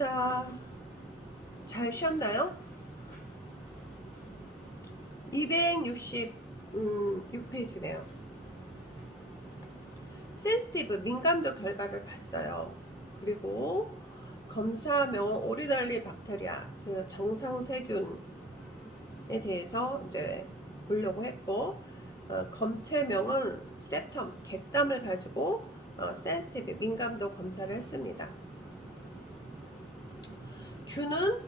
자, 잘 쉬었나요? 266페이지네요. 센시티브 민감도 결과를 봤어요. 그리고 검사명 오리달리 박테리아 그 정상세균에 대해서 이제 보려고 했고, 검체명은 septum 객담을 가지고 센시티브 민감도 검사를 했습니다. 균은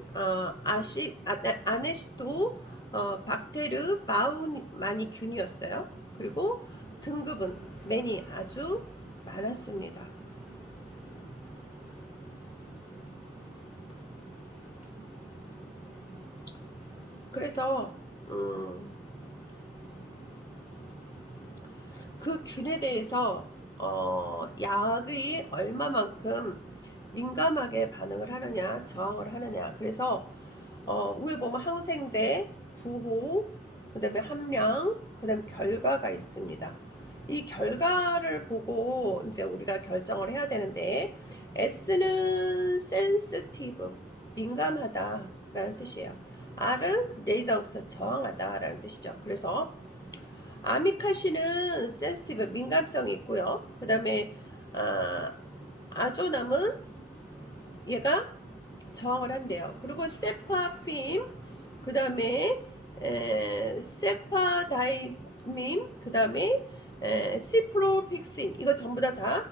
아네시토 박테르 마우마니 균이었어요. 그리고 등급은 맨이 아주 많았습니다. 그래서 그 균에 대해서 약이 얼마만큼 민감하게 반응을 하느냐, 저항을 하느냐. 그래서 위에 보면 항생제, 부호, 그 다음에 함량, 그 다음에 결과가 있습니다. 이 결과를 보고 이제 우리가 결정을 해야 되는데, S는 sensitive, 민감하다 라는 뜻이에요. R은 redox, 저항하다 라는 뜻이죠. 그래서 아미카시는 센시티브, 민감성이 있고요. 그 다음에 아조남은 얘가 저항을 한대요. 그리고 세파핌, 그 다음에 세파다이민, 그 다음에 시프로픽신, 이거 전부 다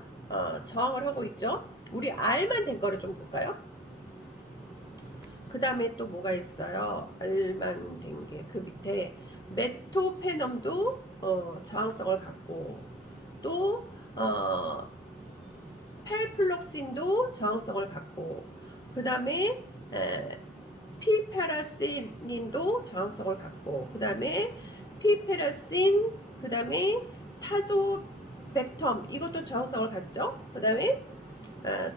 저항을 하고 있죠. 우리 R만 된 거를 좀 볼까요? 그 다음에 또 뭐가 있어요? R만 된 게 그 밑에 메토페넘도 저항성을 갖고, 또 펠플록신도 저항성을 갖고, 그 다음에 피페라신닌도 저항성을 갖고, 그 다음에 피페라신, 그 다음에 타조백텀, 이것도 저항성을 갖죠. 그 다음에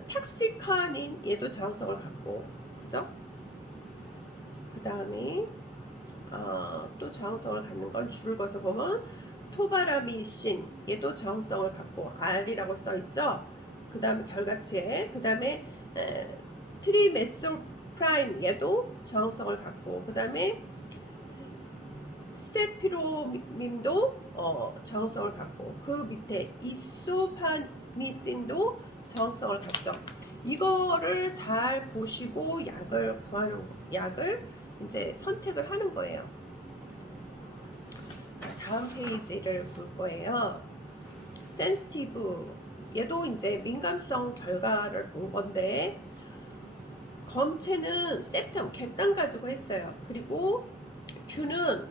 탁시카닌, 얘도 저항성을 갖고, 그죠? 그 다음에 또 저항성을 갖는 건 줄을 거서 보면 토바라미신, 얘도 저항성을 갖고 R이라고 써있죠. 그 다음에 결과치에, 그 다음에 트리메소프라임, 얘도 저항성을 갖고, 그 다음에 세피로민도 저항성을 갖고, 그 밑에 이소파미신도 저항성을 갖죠. 이거를 잘 보시고 약을 이제 선택을 하는 거예요. 자, 다음 페이지를 볼 거예요. 센시티브, 얘도 이제 민감성 결과를 본 건데, 검체는 septum 객단 가지고 했어요. 그리고 균은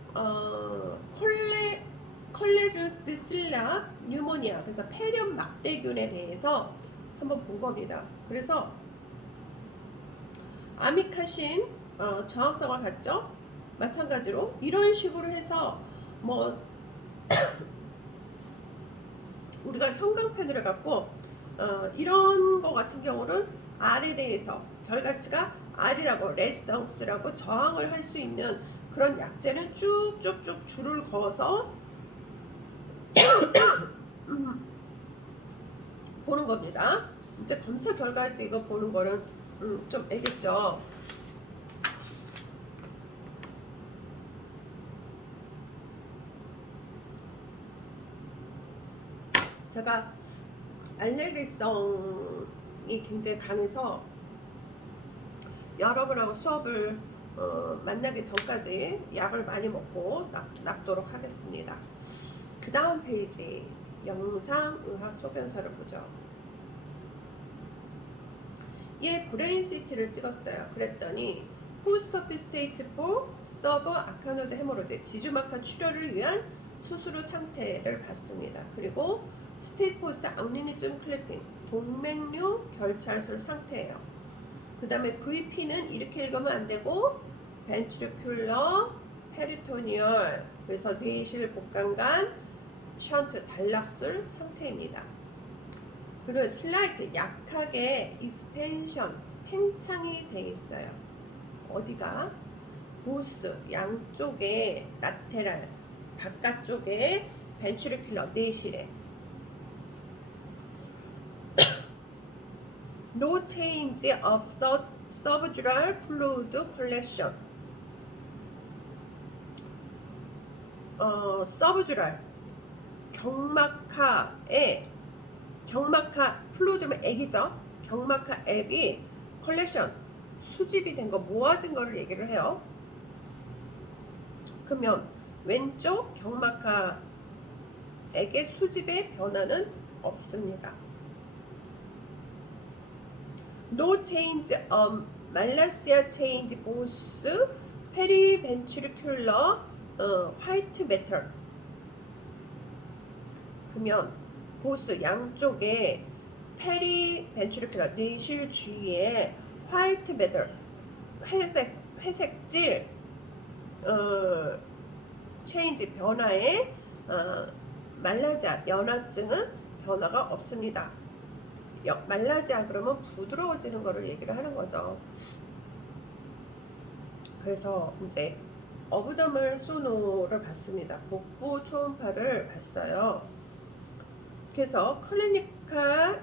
콜레르스필라 뉴모니아, 그래서 폐렴 막대균에 대해서 한번 본 겁니다. 그래서 아미카신 저항성을 갖죠. 마찬가지로 이런 식으로 해서 뭐 우리가 형광펜을 해갖고 이런 거 같은 경우는 R에 대해서 결과치가 R이라고 레스덩스라고 저항을 할 수 있는 그런 약제는 쭉쭉쭉 줄을 그어서 보는 겁니다. 이제 검사 결과지 이거 보는 거는 좀 알겠죠? 제가 알레르기성이 굉장히 강해서 여러분하고 수업을 만나기 전까지 약을 많이 먹고 낫도록 하겠습니다. 그 다음 페이지 영상의학 소견서를 보죠. 얘 브레인 CT를 찍었어요. 그랬더니 포스터피스테이트 4 서브 아카노드 헤모로드, 지주막하 출혈을 위한 수술 후 상태를 봤습니다. 그리고 스테이트 포스트 아우니니즘 클리핑, 동맥류 결찰술 상태예요. 그 다음에 VP는 이렇게 읽으면 안 되고 벤트리큘러 페리토니얼, 그래서 뇌실 복강간 션트 단락술 상태입니다. 그리고 슬라이트 약하게 익스펜션 팽창이 돼 있어요. 어디가? 보스 양쪽에 라테랄 바깥쪽에 벤트리큘러 뇌실에 No change of subdural fluid collection. subdural 경막하 플루이드면 액이죠. 경막하 액이 컬렉션 수집이 된 거, 모아진 거를 얘기를 해요. 그러면 왼쪽 경막하 액의 수집의 변화는 없습니다. No change of 말라시아 change both periventricular white matter. 그러면 보스 양쪽에 페리벤트리큘러 뇌실 주위에 화이트 매터 회색질 체인지 변화에 말라지아 연화증은 변화가 없습니다. 말라지아 그러면 부드러워지는 거를 얘기를 하는 거죠. 그래서 이제 어브더멀 소노를 봤습니다. 복부 초음파를 봤어요. 그래서 클리니컬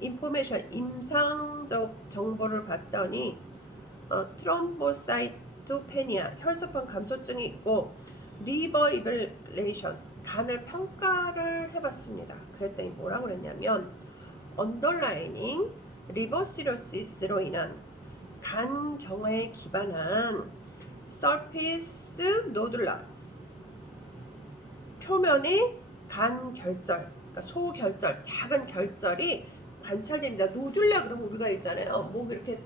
인포메이션 임상적 정보를 봤더니 트롬보사이토페니아 혈소판 감소증이 있고 리버 이블레이션 간을 평가를 해봤습니다. 그랬더니 뭐라고 그랬냐면 언더라이닝 리버 시로시스로 인한 간 경화에 기반한 서피스 노듈라 표면의 간 결절, 그러니까 소결절, 작은 결절이 관찰됩니다. 노듈라 그러면 우리가 있잖아요. 목 이렇게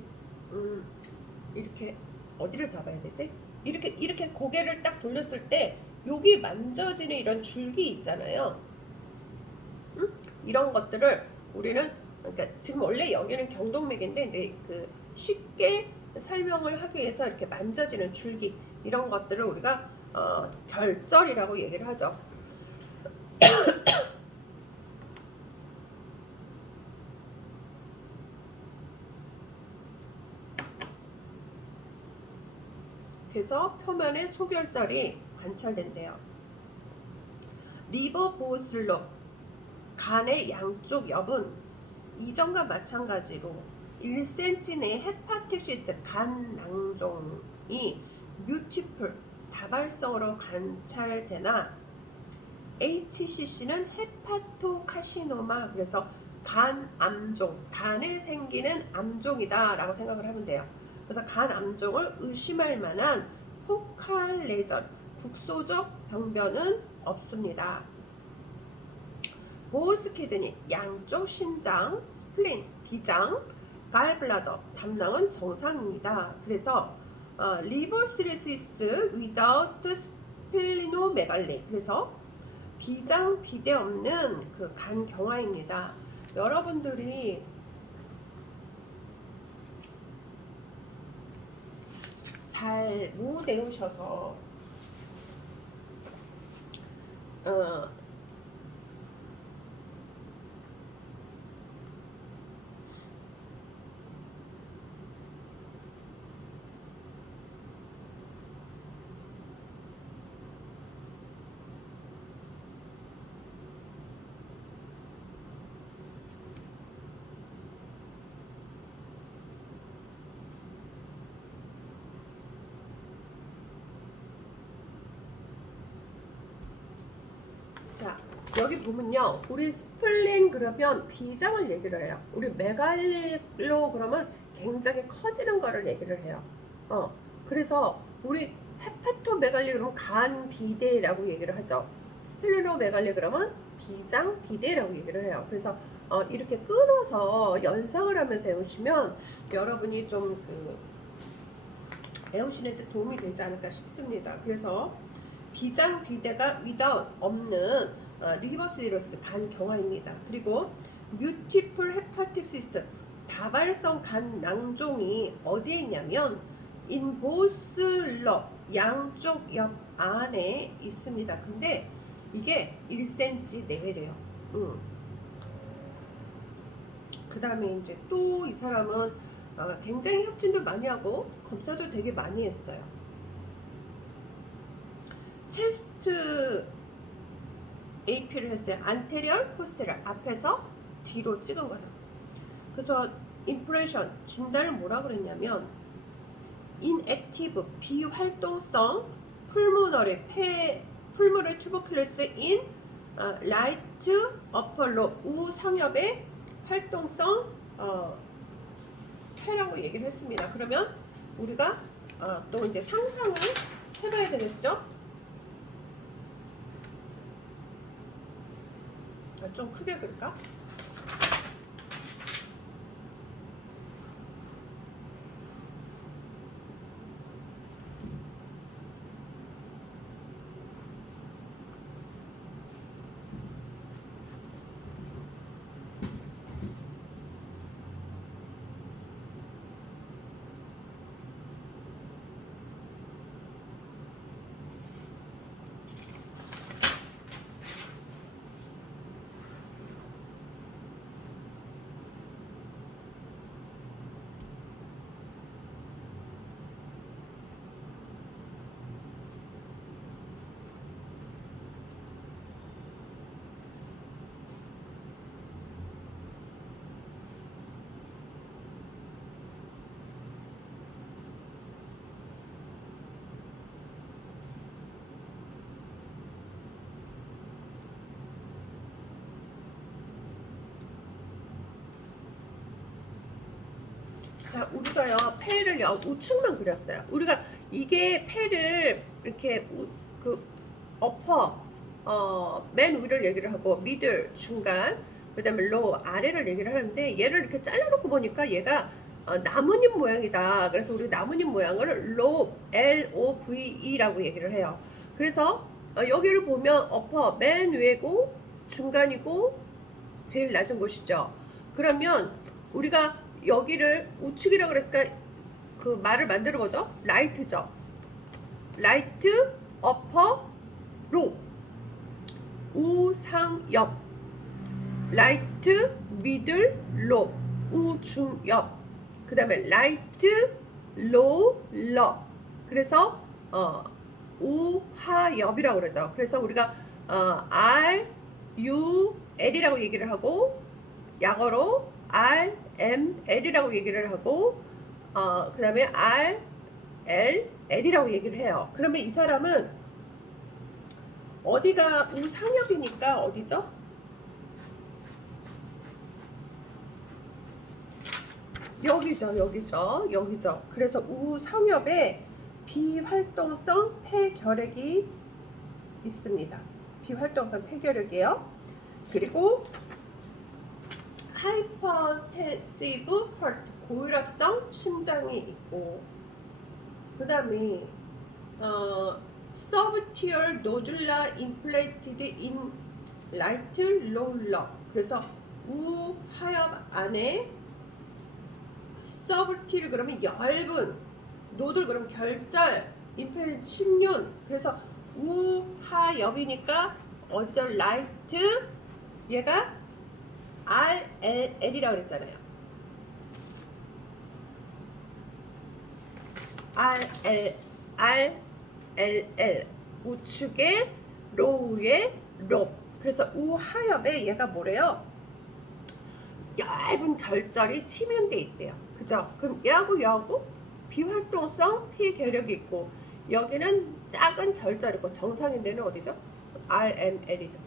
이렇게 어디를 잡아야 되지? 이렇게 고개를 딱 돌렸을 때 여기 만져지는 이런 줄기 있잖아요. 이런 것들을 우리는 그러니까 지금 원래 여기는 경동맥인데 이제 그 쉽게 설명을 하기 위해서 이렇게 만져지는 줄기 이런 것들을 우리가 결절이라고 얘기를 하죠. 그래서 표면에 소결절이 관찰된대요. 리버 보슬로 간의 양쪽 옆은 이전과 마찬가지로 1cm 내 헤파틱시스 간 낭종이 뮤티플 다발성으로 관찰되나 HCC는 헤파토카시노마 그래서 간 암종, 간에 생기는 암종이다 라고 생각을 하면 돼요. 그래서 간 암종을 의심할 만한 포칼 레전, 국소적 병변은 없습니다. 보스 키드니, 양쪽 신장, 스플린, 비장, 갈블라더, 담낭은 정상입니다. 그래서 리버 시리시스 without 스플리노메갈리 그래서 비장 비대 없는 그 간 경화입니다. 여러분들이 잘 못 외우셔서 자 여기 보면요 우리 스플린 그러면 비장을 얘기를 해요. 우리 메갈리로 그러면 굉장히 커지는 거를 얘기를 해요. 그래서 우리 헤파토메갈리 그러면 간 비대라고 얘기를 하죠. 스플리노메갈리 그러면 비장 비대라고 얘기를 해요. 그래서 이렇게 끊어서 연상을 하면서 외우시면 여러분이 좀 외우시는 데 도움이 되지 않을까 싶습니다. 그래서 비장 비대가 without 없는 리버시러스 간 경화입니다. 그리고 뮤티플 헤파틱시스 다발성 간 낭종이 어디에 있냐면 인보슬럽 양쪽 옆 안에 있습니다. 근데 이게 1cm 내외래요. 그 다음에 이제 또 이 사람은 굉장히 협진도 많이 하고 검사도 되게 많이 했어요. 체스트 AP를 했어요. 안테리얼 포스테리얼 앞에서 뒤로 찍은 거죠. 그래서 impression 진단을 뭐라 그랬냐면 inactive 비활동성 pulmonary pulmonary tuberculosis in right upper lobe 우상엽의 활동성 폐라고 얘기를 했습니다. 그러면 우리가 또 이제 상상을 해봐야 되겠죠? 좀 크게 그릴까? 자, 우리가요 폐를요 우측만 그렸어요. 우리가 이게 폐를 이렇게 그 어퍼 맨 위를 얘기를 하고 미들 중간 그다음에 로우 아래를 얘기를 하는데 얘를 이렇게 잘라놓고 보니까 얘가 나뭇잎 모양이다. 그래서 우리 나뭇잎 모양을 로브 LOVE라고 얘기를 해요. 그래서 여기를 보면 어퍼 맨 위고 중간이고 제일 낮은 곳이죠. 그러면 우리가 여기를 우측이라고 그랬으니까 그 말을 만들어 보죠. 라이트죠. 라이트, 어퍼, 로, 우상옆, 라이트, 미들, 로, 우중옆, 그 다음에 라이트, 로, 러. 그래서 우하엽이라고 그러죠. 그래서 우리가 R, U, L이라고 얘기를 하고 약어로 R, M, L이라고 얘기를 하고 그 다음에 R, L, L이라고 얘기를 해요. 그러면 이 사람은 어디가 우상엽이니까 어디죠? 여기죠. 그래서 우상엽에 비활동성 폐결핵이 있습니다. 비활동성 폐결핵이에요. 그리고 하이퍼텐시브 하트 고혈압성 심장이 있고 그 다음에 서브티얼 노듈라 인플레이티드 인 라이트 롤러 그래서 우하엽 안에 서브티를 그러면 얇은 노들 그러면 결절 인플레이트 침륜 그래서 우하엽이니까 어디죠? 라이트 얘가 RLL이라고 그랬잖아요. RLL 우측에 로우에 롭 그래서 우하엽에 얘가 뭐래요? 얇은 결절이 침연돼 있대요. 그죠? 그럼 얘하고 비활동성 피결핵이 있고 여기는 작은 결절이고 정상인 데는 어디죠? RML이죠.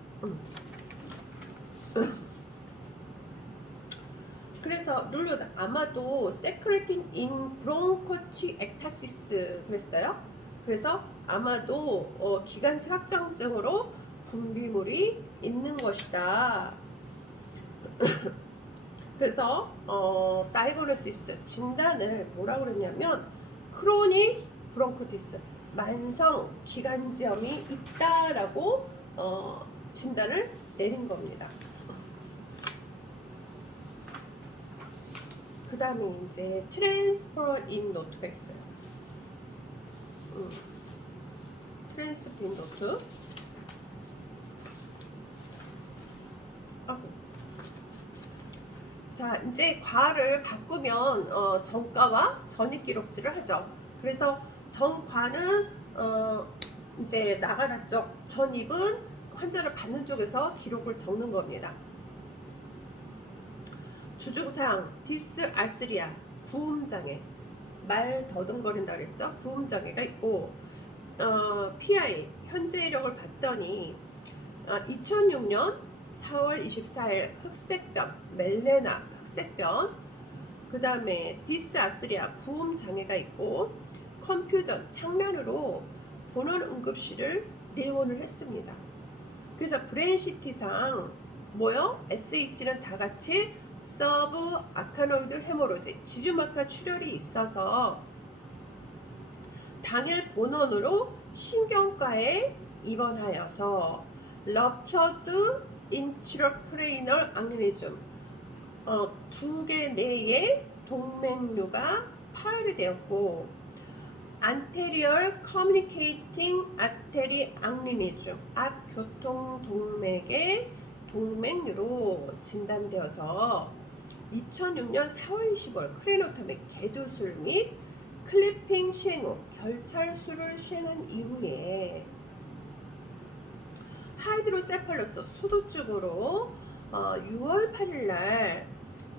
그래서 룰루 아마도 세크레틴 인 브론코치 액타시스 그랬어요. 그래서 아마도 기관지 확장증으로 분비물이 있는 것이다. 그래서 다이그노시스 진단을 뭐라고 그랬냐면 크로닉 브론코티스 만성 기관지염이 있다라고 진단을 내린 겁니다. 그 다음에 이제 트랜스퍼 인 노트가 있어요. 트랜스퍼 인 노트. 자, 이제 과를 바꾸면 전과와 전입 기록지를 하죠. 그래서 전과는 이제 나가놨죠. 전입은 환자를 받는 쪽에서 기록을 적는 겁니다. 주증상 디스알스리아 구음장애, 말 더듬거린다 그랬죠? 구음장애가 있고, PI 현재력을 봤더니 2006년 4월 24일 흑색변 멜레나 흑색변, 그 다음에 디스아스리아 구음장애가 있고, 컨퓨전 장난으로 본원 응급실을 내원을 했습니다. 그래서 브레인시티상 뭐요? SH는 다 같이 서브 아카노이드 헤모로지 지주막하 출혈이 있어서 당일 본원으로 신경과에 입원하여서 럽처드 인트라크레이널 앙리즘, 두 개 내에 동맥류가 파열이 되었고, 안테리얼 커뮤니케이팅 아테리 앙리니즘 앞 교통 동맥의 동맥류로 진단되어서 2006년 4월 20일 크레노토미 개두술 및 클리핑 시행 후 결찰술을 시행한 이후에 하이드로세팔러스 수두증으로 6월 8일날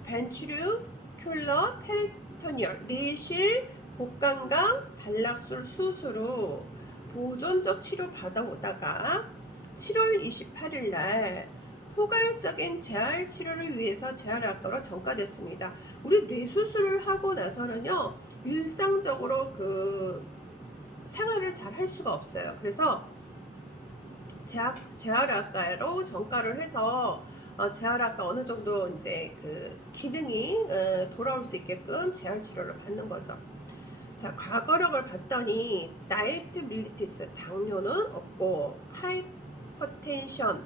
벤츄류큘러 페리토니얼 내실 복강강 단락술 수술 후 보존적 치료 받아오다가 7월 28일날 포괄적인 재활 치료를 위해서 재활학과로 전과됐습니다. 우리 뇌수술을 하고 나서는요, 일상적으로 그 생활을 잘 할 수가 없어요. 그래서 재활학과로 전과를 해서 재활학과 어느 정도 이제 그 기능이 돌아올 수 있게끔 재활 치료를 받는 거죠. 자, 과거력을 봤더니 다이어트 밀리티스 당뇨는 없고, 하이퍼텐션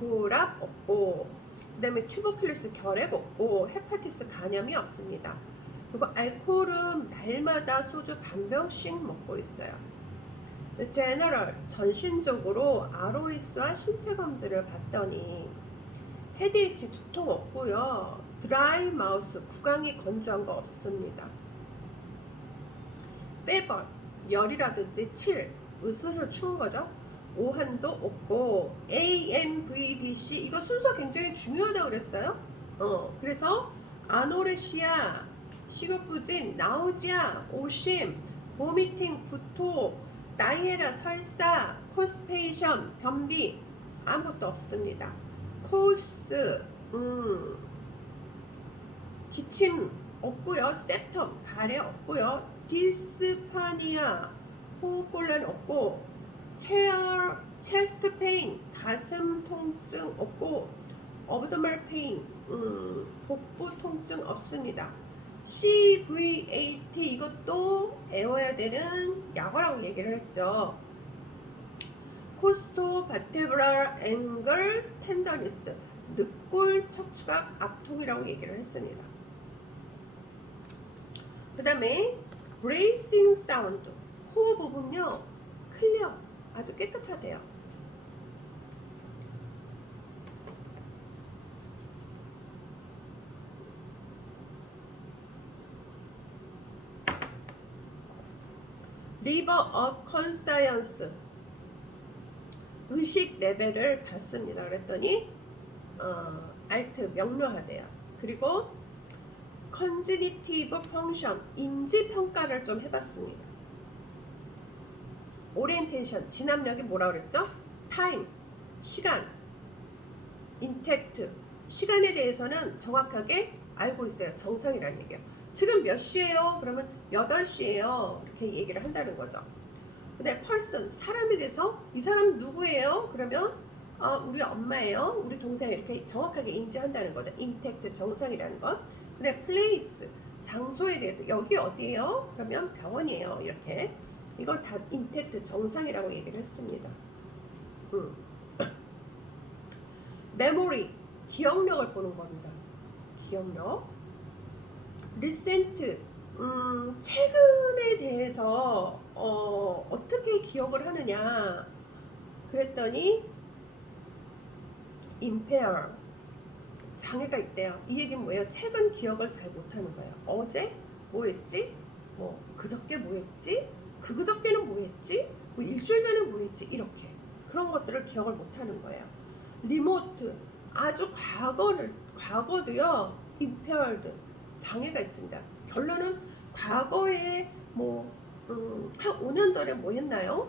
고혈압 없고, 그 다음에 튜버큘러스 결핵 없고, 헤파티스 간염이 없습니다. 그리고 알코올은 날마다 소주 반병씩 먹고 있어요. 제너럴 전신적으로 ROS와 신체 검진을 봤더니 헤드에치 두통 없고요, 드라이 마우스 구강이 건조한 거 없습니다. 페버 열이라든지 칠 으스스로 추운 거죠. 오한도 없고, AMVDC 이거 순서 굉장히 중요하다고 그랬어요. 그래서 아노렉시아, 식욕부진, 나우지아, 오심, 보미팅, 구토, 다이에라, 설사, 코스페이션, 변비 아무것도 없습니다. 코스, 기침 없고요, septum 가래 없고요, 디스파니아 호흡곤란 없고, 체스트 페인 가슴 통증 없고, 어브도멀 페인 복부 통증 없습니다. CVAT 이것도 외워야 되는 약어라고 얘기를 했죠. 코스토 바테브랄 앵글 텐더니스 늑골 척추각 압통이라고 얘기를 했습니다. 그 다음에 브레이싱 사운드, 코어 부분요 클리어, 아주 깨끗하대요. 리버 업 컨사이언스 의식 레벨을 봤습니다. 그랬더니 알트 명료하대요. 그리고 컨지니티브 펑션 인지 평가를 좀 해봤습니다. 오리엔테이션 진압력이 뭐라 그랬죠? 타임 시간, 인텍트 시간에 대해서는 정확하게 알고 있어요. 정상이라는 얘기예요. 지금 몇 시예요? 그러면 8시예요. 이렇게 얘기를 한다는 거죠. 근데 펄슨 사람에 대해서 이 사람 누구예요? 그러면 우리 엄마예요, 우리 동생, 이렇게 정확하게 인지한다는 거죠. 인텍트 정상이라는 것. 근데 플레이스 장소에 대해서 여기 어디예요? 그러면 병원이에요. 이렇게 이거 다 인텍트 정상이라고 얘기를 했습니다. 메모리 기억력을 보는 겁니다. 기억력. 리센트 최근에 대해서 어떻게 기억을 하느냐 그랬더니 impaired 장애가 있대요. 이 얘기는 뭐예요? 최근 기억을 잘 못하는 거예요. 어제 뭐 했지? 뭐 그저께 뭐 했지? 그저께는 뭐 했지? 뭐 일주일 전에 뭐 했지? 이렇게 그런 것들을 기억을 못하는 거예요. 리모트 아주 과거도요 impaired 장애가 있습니다. 결론은 과거에 한 5년 전에 뭐 했나요?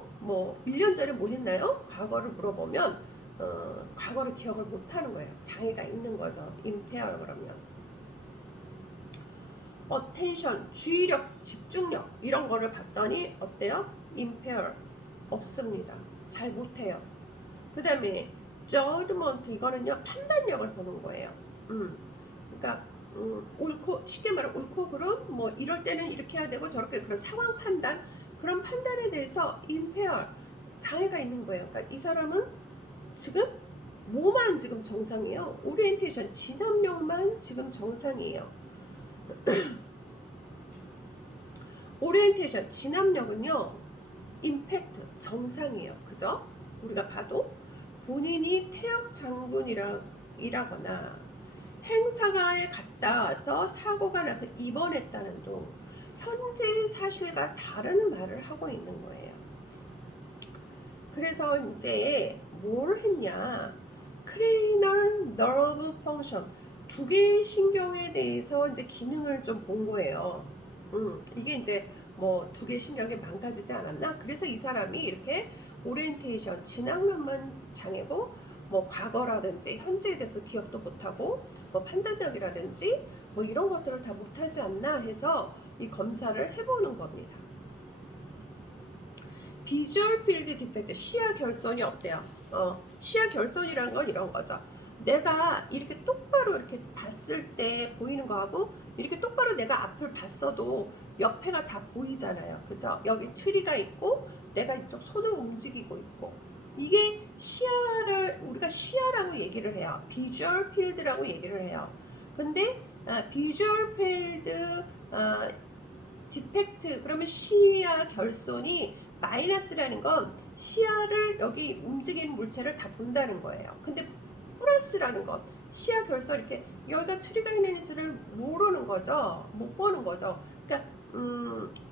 1년 전에 뭐 했나요? 과거를 물어보면 과거를 기억을 못하는 거예요. 장애가 있는 거죠. impair 그러면 attention, 주의력, 집중력 이런 거를 봤더니 어때요? impair 없습니다. 잘 못해요. 그 다음에 judgment 이거는요 판단력을 보는 거예요. 그러니까 옳고 쉽게 말해 옳고 그름 이럴 때는 이렇게 해야 되고 저렇게 그런 상황 판단 그런 판단에 대해서 impair 장애가 있는 거예요. 그러니까 이 사람은 지금 뭐만 지금 정상이에요. 오리엔테이션 진압력만 지금 정상이에요. 오리엔테이션 진압력은요 임팩트 정상이에요. 그죠? 우리가 봐도 본인이 태역 장군이라거나 행사가에 갔다 와서 사고가 나서 입원했다는 등 현재 사실과 다른 말을 하고 있는 거예요. 그래서 이제 뭘 했냐? cranial nerve function 두 개의 신경에 대해서 이제 기능을 좀 본 거예요. 이게 이제 두 개의 신경이 망가지지 않았나? 그래서 이 사람이 이렇게 오리엔테이션 진학면만 장애고 과거라든지 현재에 대해서 기억도 못하고 판단력이라든지 이런 것들을 다 못하지 않나 해서 이 검사를 해보는 겁니다. 비주얼 필드 디펙트 시야 결손이 없대요. 시야 결손이라는 건 이런 거죠. 내가 이렇게 똑바로 이렇게 봤을 때 보이는 거하고 이렇게 똑바로 내가 앞을 봤어도 옆에가 다 보이잖아요. 그죠? 여기 트리가 있고 내가 이쪽 손을 움직이고 있고 이게 시야를 우리가 시야라고 얘기를 해요. 비주얼 필드라고 얘기를 해요. 근데 비주얼 필드 디펙트 그러면 시야 결손이 마이너스라는 건 시야를 여기 움직이는 물체를 다 본다는 거예요. 근데 플러스라는 건 시야 결손 이렇게 여기가 트리가 있는지를 모르는 거죠. 못 보는 거죠. 그러니까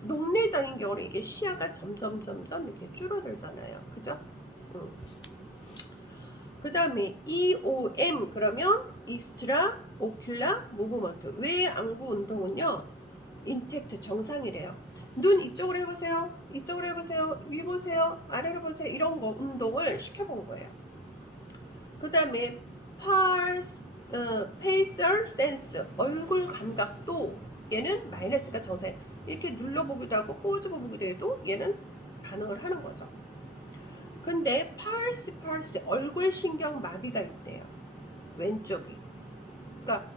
녹내장인 경우는 이게 시야가 점점 이렇게 줄어들잖아요. 그죠? 그 다음에 EOM 그러면 extra ocular movement 외안구 운동은요 인텍트 정상이래요. 눈 이쪽으로 해보세요. 이쪽으로 해보세요. 위 보세요. 아래로 보세요. 이런 거 운동을 시켜본 거예요. 그 다음에 facial sense 얼굴 감각도 얘는 마이너스가 정상이에요. 이렇게 눌러보기도 하고 꼬집어보기도 해도 얘는 반응을 하는 거죠. 근데 팔스 얼굴 신경 마비가 있대요. 왼쪽이. 그러니까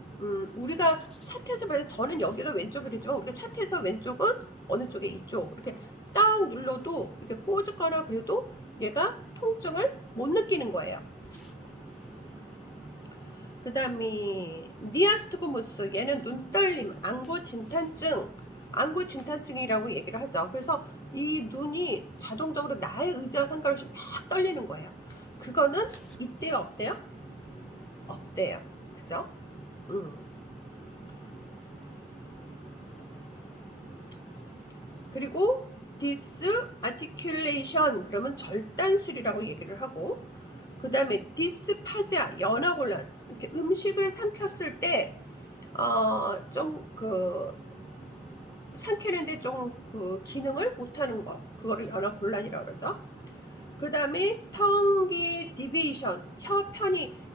우리가 차트에서 봐서 저는 여기가 왼쪽이랬지만 우리가 차트에서 왼쪽은 어느 쪽에 이쪽 이렇게 딱 눌러도 이렇게 꼬집거나 그래도 얘가 통증을 못 느끼는 거예요. 그 다음에 니아스티그모스 얘는 눈떨림, 안구진탄증이라고 얘기를 하죠. 그래서 이 눈이 자동적으로 나의 의지와 상관없이 막 떨리는 거예요. 그거는 있대요, 없대요? 없대요. 그죠? 그리고 disarticulation 그러면 절단술이라고 얘기를 하고 그 다음에 디스파지아 연화곤란 이렇게 음식을 삼켰을 때 좀 삼키는데 좀 기능을 못하는 거 그거를 연화곤란이라고 그러죠. 그 다음에 텅기 디비에이션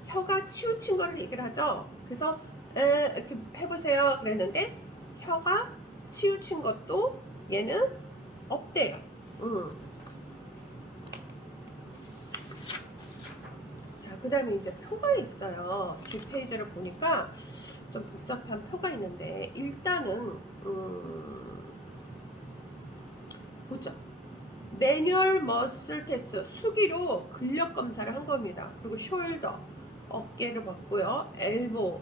혀가 치우친 거를 얘기를 하죠. 그래서 이렇게 해보세요 그랬는데 혀가 치우친 것도 얘는 없대요. 자, 그 다음에 이제 표가 있어요. 뒷페이지를 보니까 좀 복잡한 표가 있는데 일단은 보죠. 매뉴얼 머슬 테스트 수기로 근력 검사를 한 겁니다. 그리고 숄더 어깨를 봤고요. 엘보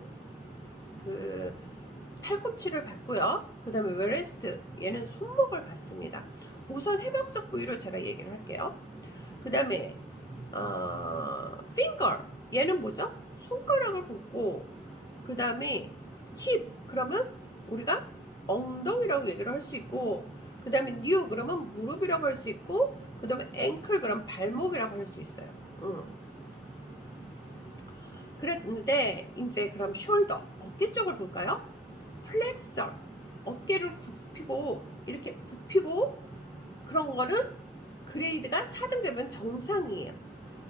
팔꿈치를 봤고요. 그 다음에 웨레스트 얘는 손목을 봤습니다. 우선 해박적 부위로 제가 얘기를 할게요. 그 다음에 finger 얘는 뭐죠? 손가락을 보고 그 다음에 hip 그러면 우리가 엉덩이라고 얘기를 할 수 있고 그 다음에 knee 그러면 무릎이라고 할 수 있고 그 다음에 ankle 그러면 발목이라고 할 수 있어요. 그랬는데 이제 그럼 숄더 어깨 쪽을 볼까요? 플렉서, 어깨를 굽히고 이렇게 굽히고 그런 거는 그레이드가 4등급은 정상이에요.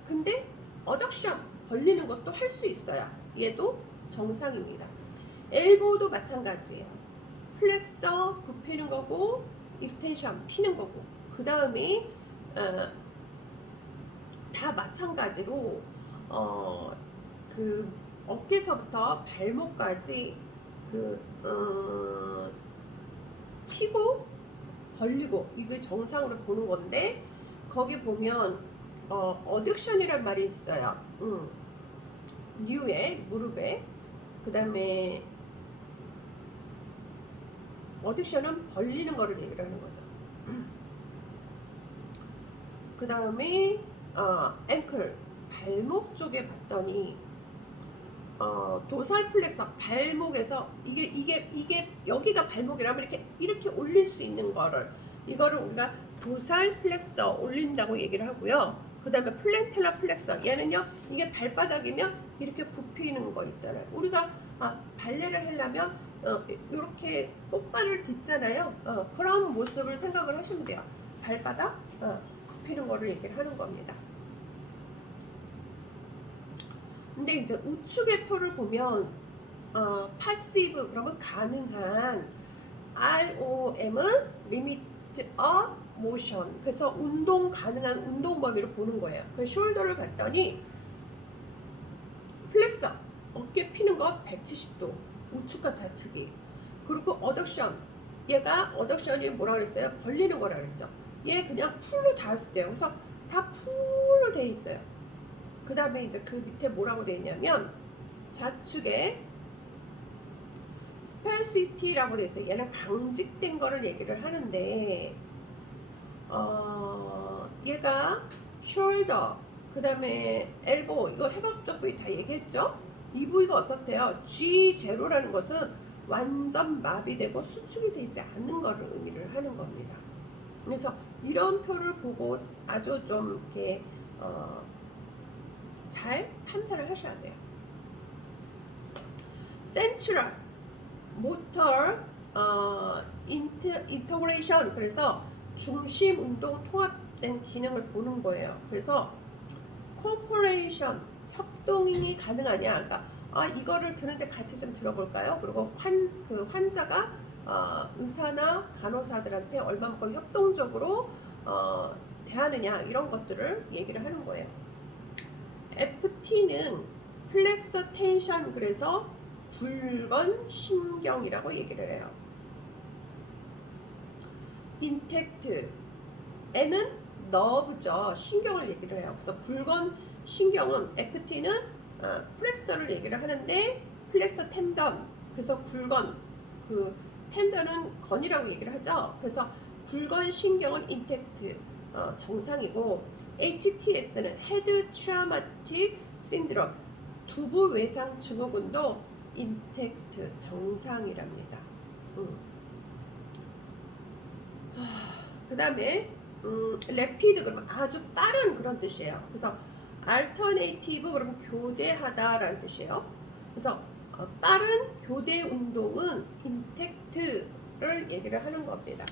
근데 어덕션 벌리는 것도 할 수 있어요. 얘도 정상입니다. 엘보도 마찬가지예요. 플렉서 굽히는 거고 익스텐션 피는 거고 그 다음에 다 마찬가지로 그 어깨서부터 발목까지 피고 벌리고 이게 정상으로 보는 건데 거기 보면 어딕션이란 말이 있어요. 뉴에 무릎에 그 다음에 어딕션은 벌리는 거를 얘기를 하는 거죠. 그 다음에 앵클 발목 쪽에 봤더니 도살 플렉서 발목에서 이게 여기가 발목이라면 이렇게 올릴 수 있는 거를 이거를 우리가 도살 플렉서 올린다고 얘기를 하고요. 그 다음에 플랜텔라 플렉서 얘는요 이게 발바닥이면 이렇게 굽히는 거 있잖아요. 우리가 발레를 하려면 이렇게 꽃발을 딛잖아요. 그런 모습을 생각을 하시면 돼요. 발바닥 굽히는 거를 얘기를 하는 겁니다. 근데 이제 우측의 표를 보면 passive 그러면 가능한 ROM은 limit of motion 그래서 운동 가능한 운동 범위를 보는 거예요. 그 숄더를 봤더니 플렉서 어깨 피는 거 170도 우측과 좌측이 그리고 어덕션 얘가 어덕션이 뭐라 그랬어요? 벌리는 거라 그랬죠. 얘 그냥 풀로 다 할 수 있대요. 그래서 다 풀로 돼 있어요. 그 다음에 이제 그 밑에 뭐라고 되어 있냐면 좌측에 스파시티라고 되어 있어요. 얘는 강직된 거를 얘기를 하는데 얘가 숄더 그 다음에 엘보 이거 해법적 부위 다 얘기했죠. 이 부위가 어떻대요? G0라는 것은 완전 마비되고 수축이 되지 않는 거를 의미를 하는 겁니다. 그래서 이런 표를 보고 아주 좀 이렇게 잘 판단을 하셔야 돼요. 센트럴 모터 인터그레이션 그래서 중심 운동 통합된 기능을 보는 거예요. 그래서 코퍼레이션 협동이 가능하냐? 그러니까 이거를 들은데 같이 좀 들어볼까요? 그리고 환자가 의사나 간호사들한테 얼마만큼 협동적으로 대하느냐 이런 것들을 얘기를 하는 거예요. FT는 플렉서 텐션 그래서 굵은 신경이라고 얘기를 해요. 인텍트 N은 너브죠. 신경을 얘기를 해요. 그래서 굵은 신경은 FT는 플렉서를 얘기를 하는데 플렉서 텐던 그래서 굵은 그 텐던은 건이라고 얘기를 하죠. 그래서 굵은 신경은 인텍트 정상이고 HTS는 헤드 트라우마틱 신드롬 두부 외상 증후군도 인텍트 정상이랍니다. 그 다음에 래피드 그러면 아주 빠른 그런 뜻이에요. 그래서 알터네이티브 그러면 교대하다라는 뜻이에요. 그래서 빠른 교대 운동은 인텍트를 얘기를 하는 겁니다.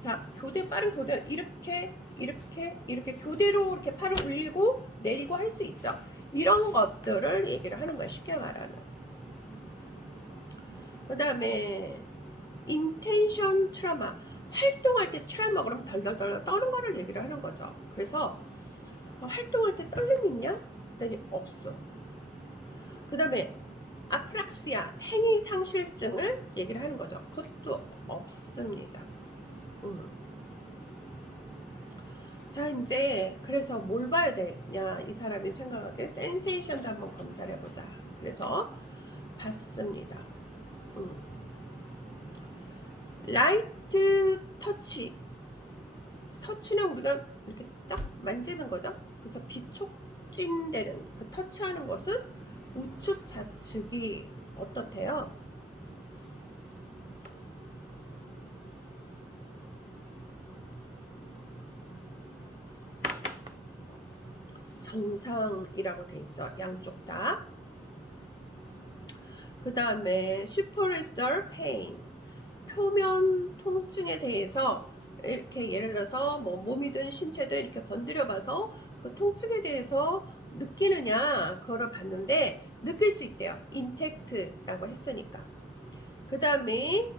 자, 빠른 교대 이렇게 교대로 이렇게 팔을 올리고 내리고 할 수 있죠. 이런 것들을 얘기를 하는 거예요. 쉽게 말하면. 그 다음에 인텐션 트라우마 활동할 때 트라우마 그러면 덜덜덜 떠는 거를 얘기를 하는 거죠. 그래서 활동할 때 떨림 있냐? 그랬더니 없어. 그 다음에 아프락시아 행위 상실증을 얘기를 하는 거죠. 그것도 없습니다. 자 이제 그래서 뭘 봐야 되냐 이 사람이 생각하기에 센세이션도 한번 검사를 해보자. 그래서 봤습니다. 라이트 터치는 우리가 이렇게 딱 만지는 거죠. 그래서 비촉진되는 그 터치하는 것은 우측 좌측이 어떻대요? 정상이라고 돼 있죠. 양쪽 다. 그 다음에 superficial pain, 표면 통증에 대해서 이렇게 예를 들어서 뭐 몸이든 신체든 이렇게 건드려 봐서 그 통증에 대해서 느끼느냐 그거를 봤는데 느낄 수 있대요. intact라고 했으니까. 그 다음에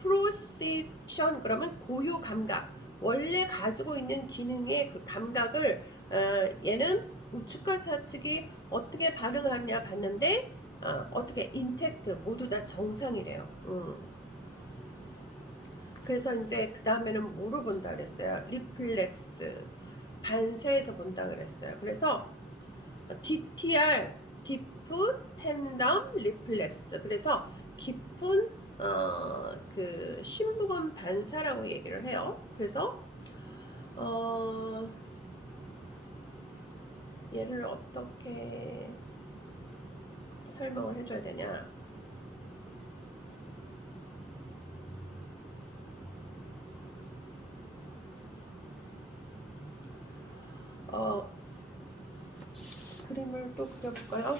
procision 그러면 고유 감각, 원래 가지고 있는 기능의 그 감각을 얘는 우측과 좌측이 어떻게 반응하느냐 봤는데 어떻게 intact 모두 다 정상이래요. 그래서 이제 그 다음에는 뭐로 본다 그랬어요? 리플렉스, 반사에서 본다 그랬어요. 그래서 DTR, Deep Tendon Reflex. 그래서 깊은 그 심부건 반사라고 얘기를 해요. 그래서 얘를 어떻게 설명을 해줘야 되냐? 그림을 또 그려볼까요?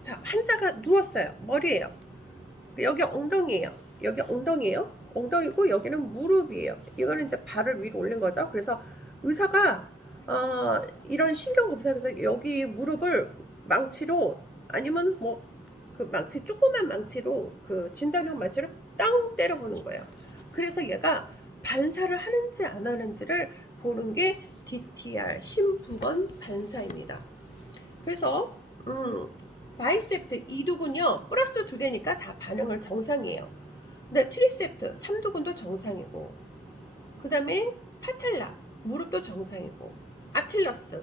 자, 환자가 누웠어요. 머리예요. 여기 엉덩이에요. 여기 엉덩이에요. 엉덩이고 여기는 무릎이에요. 이거는 이제 발을 위로 올린 거죠. 그래서 의사가 이런 신경 검사에서 여기 무릎을 망치로 아니면 뭐 그 망치 조그만 망치로 그 진단용 망치로 땅 때려보는 거예요. 그래서 얘가 반사를 하는지 안 하는지를 보는 게 DTR 심부건 반사입니다. 그래서 바이셉트 2두근요 플러스 2개니까 다 반응을 정상이에요. 근데 트리셉트 3두근도 정상이고, 그 다음에 파텔라 무릎도 정상이고, 아킬러스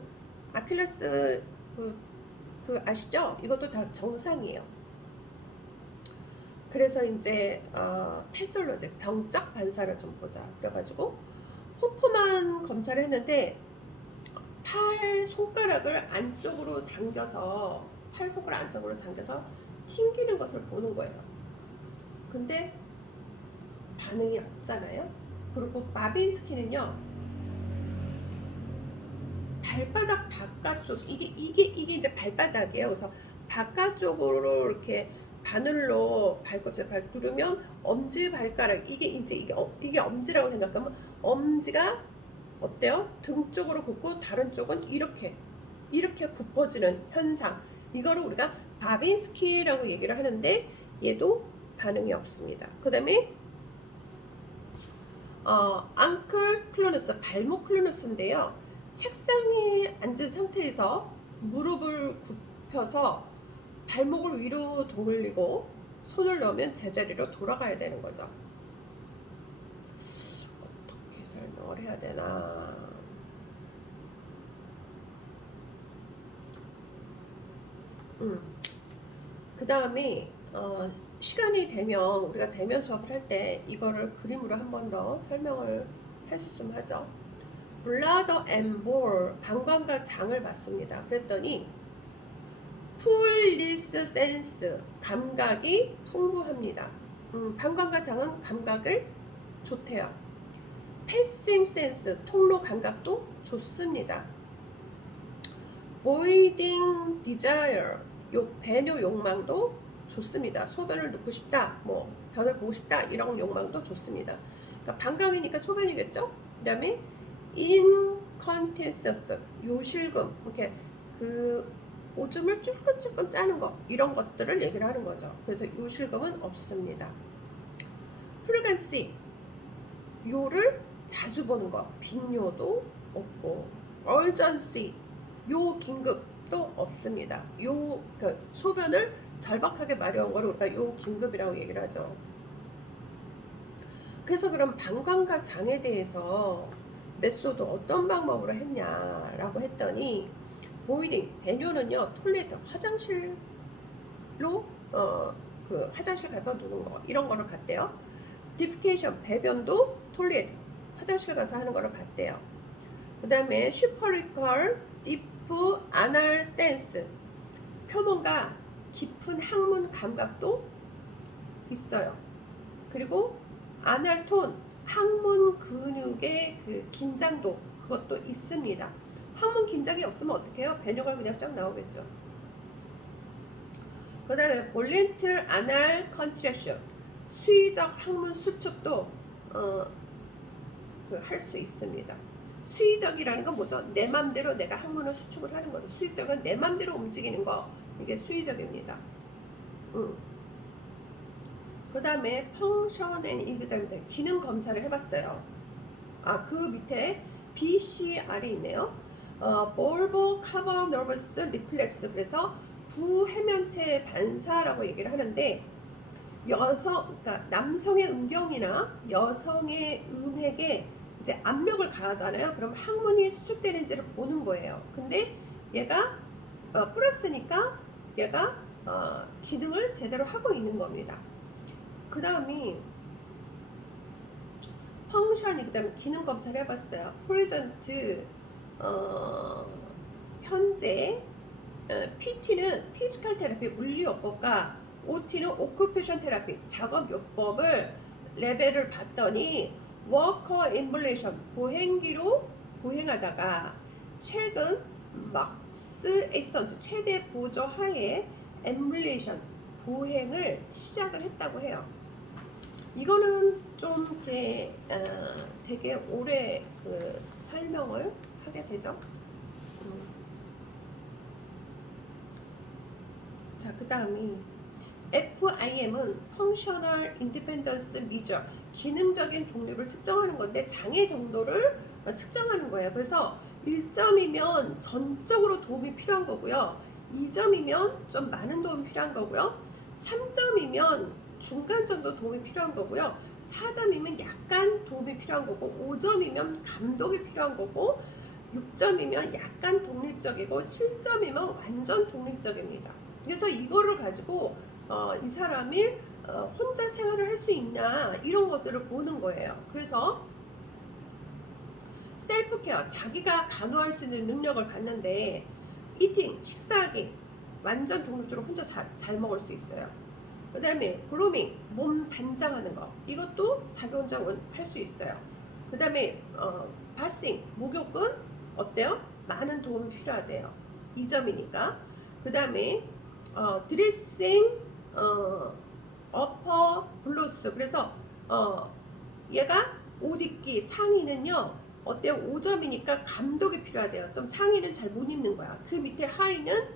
그 아시죠? 이것도 다 정상이에요. 그래서 이제 패솔로지 병적 반사를 좀 보자. 그래가지고 호프만 검사를 했는데 팔 손가락을 안쪽으로 당겨서 튕기는 것을 보는 거예요. 근데 반응이 없잖아요. 그리고 바빈스키는요 발바닥 바깥쪽 이게 이제 발바닥이에요. 그래서 바깥쪽으로 이렇게 바늘로 발꿈치를 누르면 엄지 발가락 이게 엄지라고 생각하면 엄지가 어때요? 등 쪽으로 굽고 다른 쪽은 이렇게 굽어지는 현상. 이거를 우리가 바빈스키라고 얘기를 하는데 얘도 반응이 없습니다. 그 다음에 앙클 클로너스, 발목 클로너스인데요. 책상에 앉은 상태에서 무릎을 굽혀서 발목을 위로 돌리고 손을 넣으면 제자리로 돌아가야 되는 거죠. 어떻게 설명을 해야 되나? 그 다음에 시간이 되면 우리가 대면 수업을 할 때 이거를 그림으로 한 번 더 설명을 했었으면 하죠. 블라더 앤 볼, 방광과 장을 봤습니다. 그랬더니 풀리스 센스, 감각이 풍부합니다. 방광과 장은 감각을 좋대요. 패싱 센스, 통로 감각도 좋습니다. 보이딩 디자이어, 배뇨 욕망도 좋습니다. 소변을 넣고 싶다, 뭐 변을 보고 싶다 이런 욕망도 좋습니다. 그러니까 방광이니까 소변이겠죠. 그 다음에 인컨티서스, 요실금, 이렇게 그 오줌을 찔끔찔끔 짜는 거 이런 것들을 얘기를 하는 거죠. 그래서 요실금은 없습니다. 프레건시, 요를 자주 보는 거, 빈요도 없고, 얼전시, 요 긴급도 없습니다. 요 그 소변을 절박하게 마려운 걸 우리가 요 긴급이라고 얘기를 하죠. 그래서 그럼 방광과 장에 대해서 메소드 어떤 방법으로 했냐라고 했더니 보이딩, 배뇨는요 톨레트, 화장실 그 화장실 가서 누는 거 이런 거를 봤대요. 디피케이션 배변도 톨리에트 화장실 가서 하는 거를 봤대요. 그 다음에 슈퍼리컬 디프 아날 센스 표면과 깊은 항문 감각도 있어요. 그리고 아날톤 항문 근육의 그 긴장도 그것도 있습니다. 항문 긴장이 없으면 어떡해요? 배뇨가 그냥 쫙 나오겠죠. 그 다음에 볼렌틀 아날 컨트랙션 수의적 항문 수축도 할 수 있습니다. 수의적이라는 건 뭐죠? 내 맘대로 내가 항문을 수축을 하는 거죠. 수의적은 내 맘대로 움직이는 거 이게 수의적입니다. 그 다음에 펑션 앤 이그자입니다. 기능 검사를 해봤어요. 그 밑에 BCR이 있네요. 볼보 카버 너버스 리플렉스 그래서 구해면체 반사라고 얘기를 하는데 그러니까 남성의 음경이나 여성의 음핵에 이제 압력을 가하잖아요. 그럼 항문이 수축되는지를 보는 거예요. 근데 얘가 플러스니까 얘가 기능을 제대로 하고 있는 겁니다. 그 다음이 펑션이 그 다음에 기능 검사를 해봤어요. 프레젠트 현재 PT는 피지컬 테라피 물리요법과 OT는 오큐페이션 테라피 작업요법을 레벨을 봤더니 워커 인블레이션 보행기로 보행하다가 최근 막스 에이선트 최대 보조 하에 엠블레이션 보행을 시작을 했다고 해요. 이거는 좀 이렇게 되게 오래 그 설명을 하게 되죠. 자, 그 다음이 FIM은 Functional Independence Measure 기능적인 독립을 측정하는 건데 장애 정도를 측정하는 거예요. 그래서 1점이면 전적으로 도움이 필요한 거고요. 2점이면 좀 많은 도움이 필요한 거고요. 3점이면 중간 정도 도움이 필요한 거고요. 4점이면 약간 도움이 필요한 거고 5점이면 감독이 필요한 거고 6점이면 약간 독립적이고 7점이면 완전 독립적입니다. 그래서 이거를 가지고 이 사람이 혼자 생활을 할 수 있나 이런 것들을 보는 거예요. 그래서 셀프케어 자기가 간호할 수 있는 능력을 받는데 이팅 식사하기 완전 독립적으로 혼자 잘 먹을 수 있어요. 그 다음에 그루밍 몸 단장하는 거 이것도 자기 혼자 할 수 있어요. 그 다음에 바싱 목욕은 어때요? 많은 도움이 필요하대요. 2점이니까. 그 다음에 드레싱 어퍼 블루스 그래서 얘가 옷 입기 상의는요 어때요? 5점이니까 감독이 필요하대요. 좀 상의는 잘 못 입는 거야. 그 밑에 하의는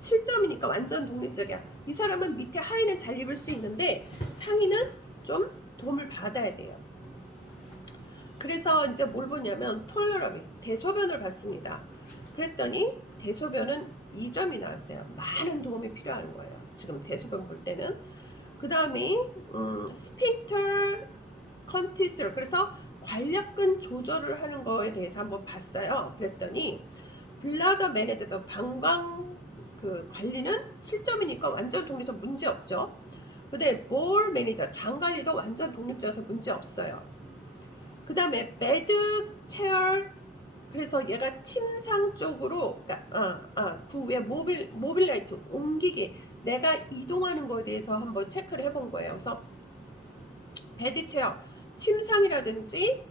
7점이니까 완전 독립적이야. 이 사람은 밑에 하의는 잘 입을 수 있는데 상의는 좀 도움을 받아야 돼요. 그래서 이제 뭘 보냐면 톨러러미 대소변을 봤습니다. 그랬더니 대소변은 2점이 나왔어요. 많은 도움이 필요한 거예요. 지금 대소변 볼 때는. 그 다음에 스핑터 컨티스 그래서 관략근 조절을 하는 거에 대해서 한번 봤어요. 그랬더니 블라더 매니저도 방광 그 관리는 7점이니까 완전 독립적 문제 없죠. 근데 볼 매니저 장 관리도 완전 독립적이어서 문제 없어요. 그 다음에 베드 체어 그래서 얘가 침상 쪽으로 그 위에 모빌라이트 옮기기 내가 이동하는 거에 대해서 한번 체크를 해본 거예요. 그래서 베드 체어 침상이라든지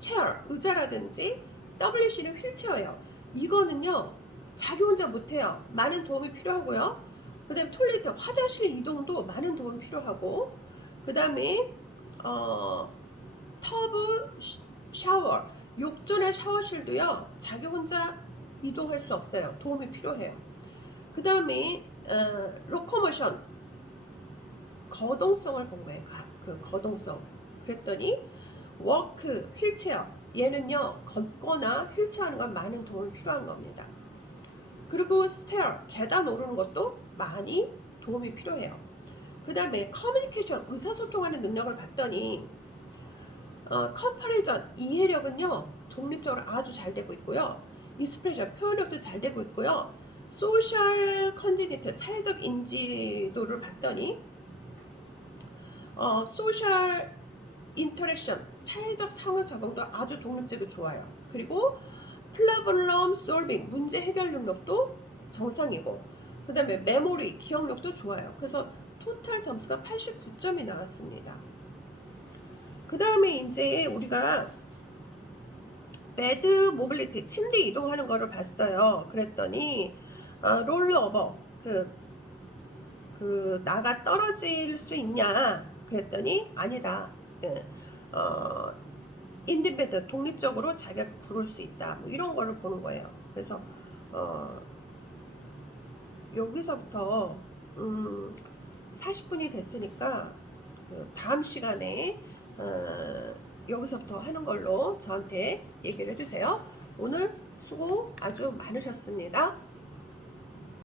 체어 의자라든지 WC는 휠체어예요. 이거는요 자기 혼자 못해요. 많은 도움이 필요하고요. 그 다음에 톨리트 화장실 이동도 많은 도움이 필요하고 그 다음에 터브 샤워 욕조나 샤워실도요 자기 혼자 이동할 수 없어요. 도움이 필요해요. 그 다음에 로코모션 거동성을 본 거예요. 그 거동성 그랬더니 워크 휠체어 얘는요 걷거나 휠체어하는 건 많은 도움이 필요한 겁니다. 그리고 스테어 계단 오르는 것도 많이 도움이 필요해요. 그 다음에 커뮤니케이션 의사소통하는 능력을 봤더니 컴퍼레이전 이해력은요 독립적으로 아주 잘 되고 있고요. 익스프레션 표현력도 잘 되고 있고요. 소셜 컨디니트 사회적 인지도를 봤더니 소셜 인터랙션 사회적 상호 적응도 아주 독립적이고 좋아요. 그리고 플러블럼 솔빙 문제 해결 능력도 정상이고 그 다음에 메모리 기억력도 좋아요. 그래서 토탈 점수가 89점이 나왔습니다. 그 다음에 이제 우리가 배드 모빌리티 침대 이동하는 거를 봤어요. 그랬더니 롤러오버 나가 떨어질 수 있냐 그랬더니 아니다. 예. 인디펜던트 독립적으로 자기가 구를 수 있다. 뭐 이런 거를 보는 거예요. 그래서 여기서부터 40분이 됐으니까 다음 시간에 여기서부터 하는 걸로 저한테 얘기를 해주세요. 오늘 수고 아주 많으셨습니다.